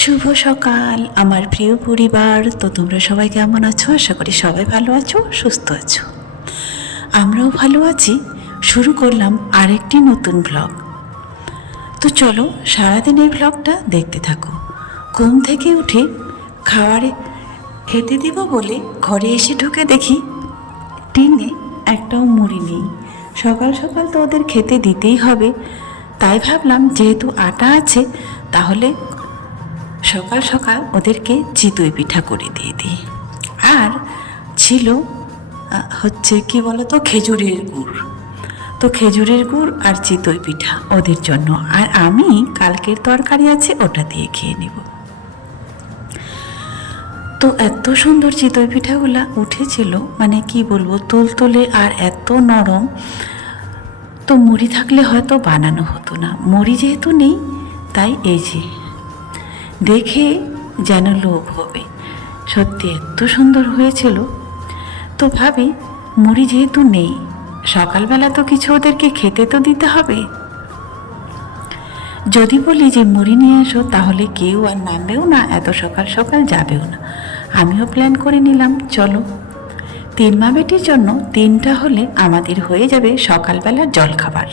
শুভ সকাল, আমার প্রিয় পরিবার। তো তোমরা সবাই কেমন আছো? আশা করি সবাই ভালো আছো, সুস্থ আছো। আমরাও ভালো আছি। শুরু করলাম আরেকটি নতুন ব্লগ তো চলো, সারাদিনের ব্লগটা দেখতে থাকো। ঘুম থেকে উঠে খাওয়ারে খেতে দিব বলে ঘরে এসে ঢুকে দেখি টিনে একটাও মুড়ি নেই। সকাল সকাল তো ওদের খেতে দিতেই হবে। তাই ভাবলাম, যেহেতু আটা আছে, তাহলে সকাল সকাল ওদেরকে চিতই পিঠা করে দিয়ে দিই। আর ছিল হচ্ছে কি বলতো, খেজুরের গুড়। তো খেজুরের গুড় আর চিতই পিঠা ওদের জন্য। আর আমি কালকের তরকারি আছে ওটা দিয়ে খেয়ে নেব। তো এত সুন্দর চিতই পিঠাগুলা উঠেছিল মানে কি বলব, তুলতুলে আর এত নরম। তো মুড়ি থাকলে হয়তো বানানো হতো না। মুড়ি যেহেতু নেই, তাই এই যে দেখে যেন লোভ হবে। সত্যি এত সুন্দর হয়েছিল। তো ভাবি, মুড়ি যেহেতু নেই, সকালবেলা তো কিছু ওদেরকে খেতে তো দিতে হবে। যদি বলি যে মুড়ি নিয়ে আসো তাহলে কেউ আর নামবেও না, এত সকাল সকাল যাবেও না। আমিও প্ল্যান করে নিলাম, চলো। তিন মা বেটির জন্য তিনটা হলে আমাদের হয়ে যাবে সকালবেলার জলখাবার।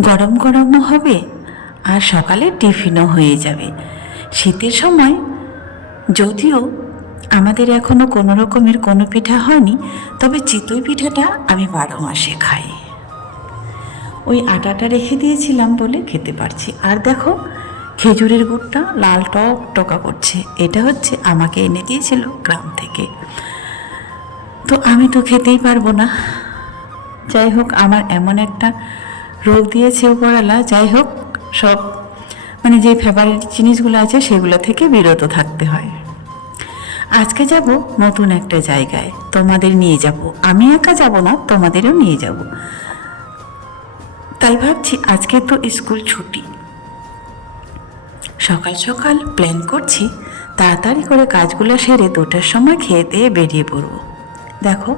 গরম গরমও হবে আর সকালে টিফিনও হয়ে যাবে। শীতের সময় যদিও আমাদের এখনও কোনো রকমের কোনো পিঠা হয়নি, তবে চিতই পিঠাটা আমি বারো মাসে খাই। ওই আটাটা রেখে দিয়েছিলাম বলে খেতে পারছি। আর দেখো, খেজুরের গুড়টা লাল টক টকা করছে। এটা হচ্ছে আমাকে এনে দিয়েছিল গ্রাম থেকে। তো আমি তো খেতেই পারব না। যাই হোক, আমার এমন একটা রোগ দিয়েছে উপরালা যাই হোক সব মানে যে ফেভারিট জিনিসগুলো আছে সেগুলো থেকে বিরত থাকতে হয়। আজকে যাব নতুন একটা জায়গায়, তোমাদের নিয়ে যাব। আমি একা যাব না, তোমাদেরও নিয়ে যাব। তাই ভাবছি আজকে তো স্কুল ছুটি। সকাল সকাল প্ল্যান করছি, তাড়াতাড়ি করে কাজগুলো সেরে দুটার সময় খেয়ে দিয়ে বেরিয়ে পড়ব। দেখো,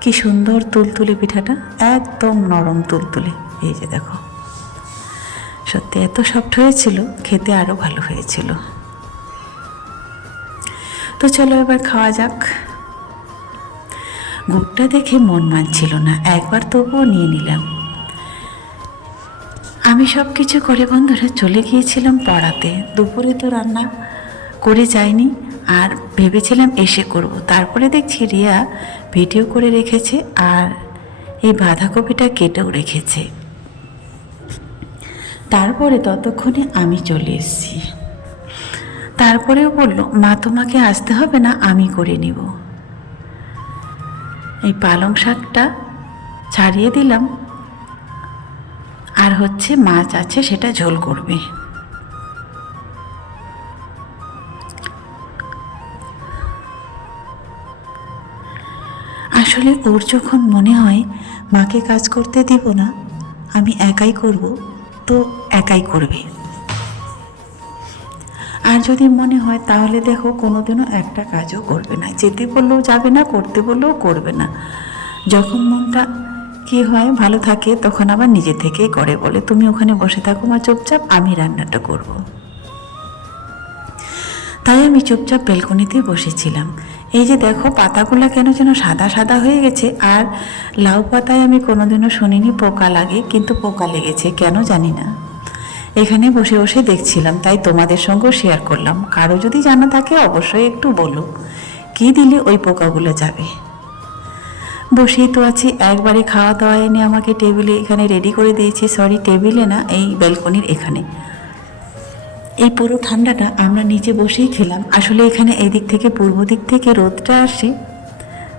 কি সুন্দর তুলতুলে পিঠাটা, একদম নরম তুলতুলে। এই যে দেখো। সত্যি এত সফট হয়েছিল, খেতে আরও ভালো হয়েছিল। তো চলো এবার খাওয়া যাক। গুড়টা দেখে মন মানছিল না, একবার তবুও নিয়ে নিলাম। আমি সব কিছু করে বন্ধুরা চলে গিয়েছিলাম পড়াতে। দুপুরে তো রান্না করে যাইনি, আর ভেবেছিলাম এসে করব। তারপরে দেখছি রিয়া ভিডিও করে রেখেছে, আর এই বাঁধাকপিটা কেটেও রেখেছে। তারপরে ততক্ষণে আমি চলে এসেছি। তারপরেও বলল, মা, তোমাকে আসতে হবে না, আমি করে নিব। এই পালং শাকটা ছাড়িয়ে দিলাম। আর হচ্ছে মাছ আছে, সেটা ঝোল করবে। আসলে ওর যখন মনে হয়, মাকে কাজ করতে দিব না, আমি একাই করব তো একাই করবে। আর যদি মনে হয়, তাহলে দেখো কোনোদিনও একটা কাজও করবে না। যেতে বললেও যাবে না, করতে বললেও করবে না। যখন মনটা কি হয়, ভালো থাকে, তখন আবার নিজে থেকেই করে বলে, তুমি ওখানে বসে থাকো মা, চুপচাপ আমি রান্নাটা করব। তাই আমি চুপচাপ বেলকনিতেই বসেছিলাম। এই যে দেখো, পাতাগুলো কেন যেন সাদা সাদা হয়ে গেছে, আর লাউ পাতায় আমি কোনোদিনও শুনিনি পোকা লাগে, কিন্তু পোকা লেগেছে, কেন জানি না। এখানে বসে বসে দেখছিলাম, তাই তোমাদের সঙ্গেও শেয়ার করলাম। কারও যদি জানা থাকে, অবশ্যই একটু বলো, কি দিলে ওই পোকাগুলো যাবে? বসেই তো আছি, একবারে খাওয়া দাওয়া এনে আমাকে টেবিলে এখানে রেডি করে দিয়েছে সরি টেবিলে না, এই ব্যালকনির এখানে। এই পুরো ঠান্ডাটা আমরা নিচে বসেই খেলাম। আসলে এখানে এই দিক থেকে পূর্ব দিক থেকে রোদটা আসে।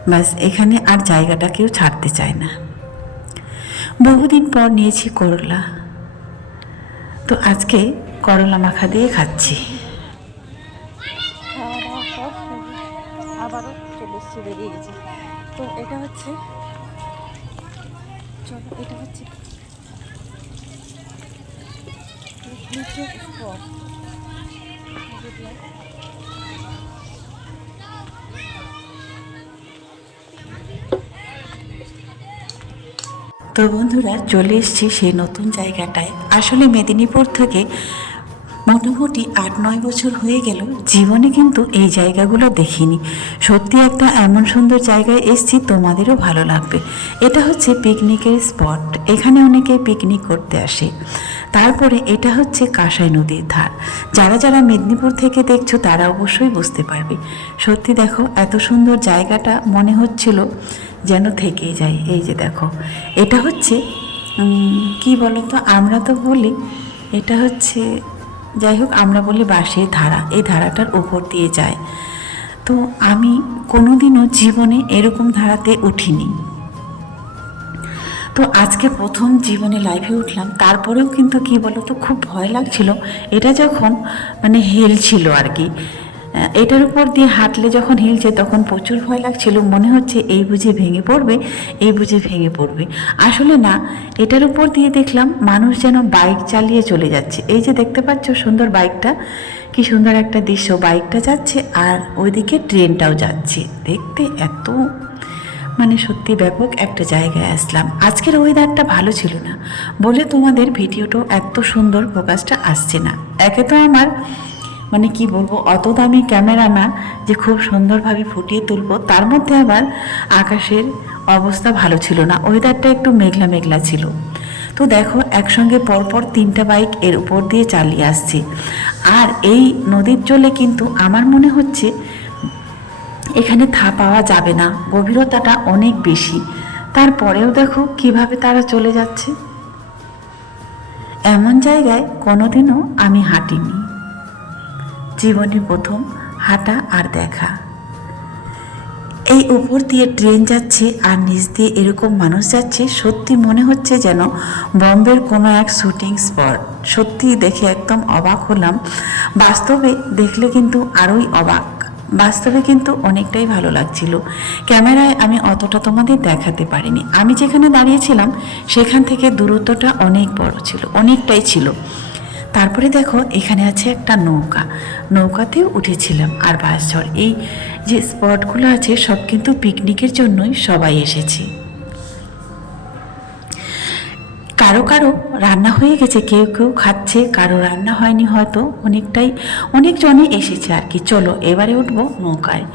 ব্যাস, এখানে আর জায়গাটা কেউ ছাড়তে চায় না। বহুদিন পর নিয়েছি করলা। তো আজকে করলা মাখা দিয়ে খাচ্ছি। আবারও চলে তো এটা হচ্ছে চলো, এটা হচ্ছে তো বন্ধুরা চলে এসছি সেই নতুন জায়গাটায়। আসলে মেদিনীপুর থেকে মোটামুটি আট, নয় বছর হয়ে গেল। জীবনে কিন্তু এই জায়গাগুলো দেখিনি। সত্যি একটা এমন সুন্দর জায়গায় এসছি, তোমাদেরও ভালো লাগবে। এটা হচ্ছে পিকনিকের স্পট। এখানে অনেকে পিকনিক করতে আসে। তারপরে এটা হচ্ছে কাঁসাই নদীর ধার। যারা যারা মেদিনীপুর থেকে দেখছ, তারা অবশ্যই বুঝতে পারবে। সত্যি দেখো, এত সুন্দর জায়গাটা মনে হচ্ছিল যেন থেকেই যায়। এই যে দেখো, এটা হচ্ছে কি বলতো, আমরা তো বলি, এটা হচ্ছে যাই হোক আমরা বলি বাঁশের ধারা, এই ধারাটার ওপর দিয়ে যায়। তো আমি কোনোদিনও জীবনে এরকম ধারাতে উঠিনি। তো আজকে প্রথম জীবনে লাইফে উঠলাম, তারপরেও কিন্তু কি বলতো, খুব ভয় লাগছিল। এটা যখন মানে হেল ছিল আর কি। এটার উপর দিয়ে হাঁটলে যখন হিলছে তখন প্রচুর ভয় লাগছিল। মনে হচ্ছে এই বুঝে ভেঙে পড়বে, এই বুঝে ভেঙে পড়বে। আসলে না, এটার উপর দিয়ে দেখলাম মানুষ যেন বাইক চালিয়ে চলে যাচ্ছে। এই যে দেখতে পাচ্ছ সুন্দর বাইকটা, কি সুন্দর একটা দৃশ্য। বাইকটা যাচ্ছে আর ওইদিকে ট্রেনটাও যাচ্ছে। দেখতে এত মানে সত্যি ব্যাপক একটা জায়গায় আসলাম। আজকের ওয়েদারটা ভালো ছিল না বলে তোমাদের ভিডিওটাও এত সুন্দর ফোকাসটা আসছে না। একে তো আমার মানে কি বলব, অত দামি ক্যামেরা না যে খুব সুন্দরভাবে ফুটিয়ে তুলবো, তার মধ্যে আবার আকাশের অবস্থা ভালো ছিল না ওয়েদারটা একটু মেঘলা মেঘলা ছিল। তো দেখো, একসঙ্গে পরপর তিনটা বাইক এর উপর দিয়ে চালিয়ে আসছে। আর এই নদীর জলে কিন্তু আমার মনে হচ্ছে এখানে থা পাওয়া যাবে না, গভীরতাটা অনেক বেশি। তারপরেও দেখো কীভাবে তারা চলে যাচ্ছে। এমন জায়গায় কোনোদিনও আমি হাঁটিনি। জীবনে প্রথম হাঁটা আর দেখা। এই উপর দিয়ে ট্রেন যাচ্ছে আর নিচ দিয়ে এরকম মানুষ যাচ্ছে, সত্যি মনে হচ্ছে যেন বম্বের কোনো এক শুটিং স্পট। সত্যি দেখে একদম অবাক হলাম। বাস্তবে দেখলে কিন্তু আরোই অবাক। বাস্তবে কিন্তু অনেকটাই ভালো লাগছিল। ক্যামেরায় আমি অতটা তোমাদের দেখাতে পারিনি। আমি যেখানে দাঁড়িয়েছিলাম, সেখান থেকে দূরত্বটা অনেক বড় ছিল, অনেকটাই ছিল। তারপরে দেখো, এখানে আছে একটা নৌকা। নৌকাতেও উঠেছিলাম। আর বাস ঝড় এই যে স্পটগুলো আছে, সব কিন্তু পিকনিকের জন্যই সবাই এসেছে। কারও কারও রান্না হয়ে গেছে, কেউ কেউ খাচ্ছে, কারও রান্না হয়নি হয়তো, অনেকটাই অনেকজনই এসেছে আর কি। চলো, এবারে উঠবো নৌকায়।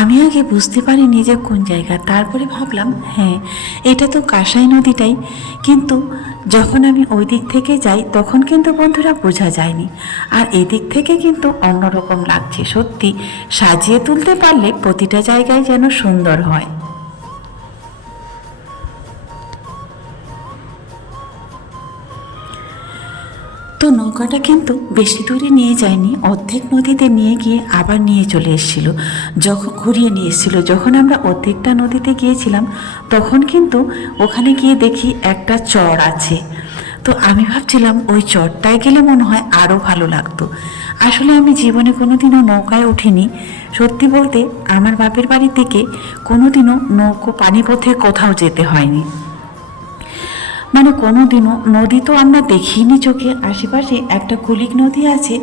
আমি আগে বুঝতে পারিনি যে কোন জায়গা। তারপরে ভাবলাম হ্যাঁ এটা তো কাঁসাই নদীটাই। কিন্তু যখন আমি ওই দিক থেকে যাই, তখন কিন্তু বন্ধুরা বোঝা যায়নি। আর এদিক থেকে কিন্তু অন্যরকম লাগছে, সত্যি। সাজিয়ে তুলতে পারলে প্রতিটা জায়গায় যেন সুন্দর হয়। তো নৌকাটা কিন্তু বেশি দূরে নিয়ে যায়নি, অর্ধেক নদীতে নিয়ে গিয়ে আবার নিয়ে চলে এসেছিল। যখন ঘুরিয়ে নিয়ে এসেছিল, যখন আমরা অর্ধেকটা নদীতে গিয়েছিলাম, তখন কিন্তু ওখানে গিয়ে দেখি একটা চর আছে। তো আমি ভাবছিলাম, ওই চরটায় গেলে মনে হয় আরও ভালো লাগতো। আসলে আমি জীবনে কোনোদিনও নৌকায় উঠিনি। সত্যি বলতে, আমার বাপের বাড়ি থেকে কোনোদিনও নৌকো পানিপথে কোথাও যেতে হয়নি। মানে কোনো দিনও নদী তো আমরা দেখিনি চোখে। আশেপাশে একটা কুলিক নদী আছে,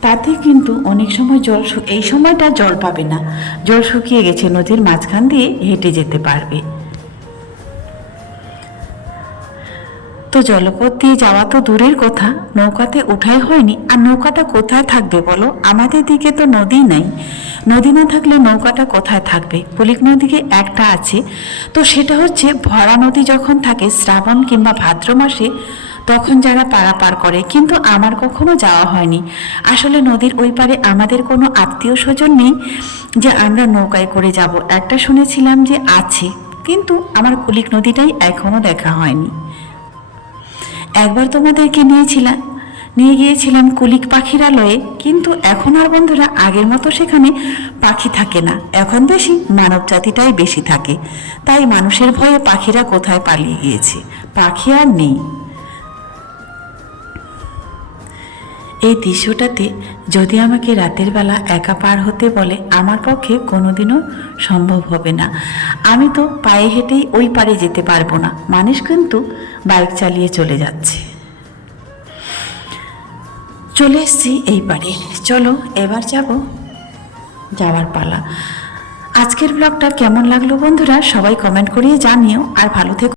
তাতে কিন্তু অনেক সময় জল এই সময়টা জল পাবে না। জল শুকিয়ে গেছে, নদীর মাঝখান দিয়ে হেঁটে যেতে পারবে। তো জলপথ দিয়ে যাওয়া তো দূরের কথা, নৌকাতে ওঠাই হয়নি। আর নৌকাটা কোথায় থাকবে বলো? আমাদের দিকে তো নদী নাই। নদী না থাকলে নৌকাটা কোথায় থাকবে? পুলিক নদীকে একটা আছে। তো সেটা হচ্ছে ভরা নদী যখন থাকে, শ্রাবণ কিংবা ভাদ্র মাসে, তখন যারা পারাপার করে। কিন্তু আমার কখনো যাওয়া হয়নি। আসলে নদীর ওই পারে আমাদের কোনো আত্মীয় স্বজন নেই যে আমরা নৌকায় করে যাব। একটা শুনেছিলাম যে আছে, কিন্তু আমার কুলিক নদীটাই এখনও দেখা হয়নি। একবার তোমাদেরকে নিয়েছিলাম। নিয়ে গিয়েছিলাম কুলিক পাখিরালয়ে, কিন্তু এখন আর বন্ধুরা আগের মতো সেখানে পাখি থাকে না। এখন বেশি মানব জাতিটাই বেশি থাকে। তাই মানুষের ভয়ে পাখিরা কোথায় পালিয়ে গিয়েছে? পাখি আর নেই। এই দৃশ্যটাতে যদি আমাকে রাতের বেলা একা পার হতে বলে, আমার পক্ষে কোনোদিনও সম্ভব হবে না। আমি তো পায়ে হেঁটেই ওই পারে যেতে পারব না। মানুষ কিন্তু বাইক চালিয়ে চলে যাচ্ছে। চলে এসছি এই পারে চলো, এবার যাব যাওয়ার পালা। আজকের ব্লগটা কেমন লাগল বন্ধুরা, সবাই কমেন্ট করিয়ে জানিও, আর ভালো থেকো।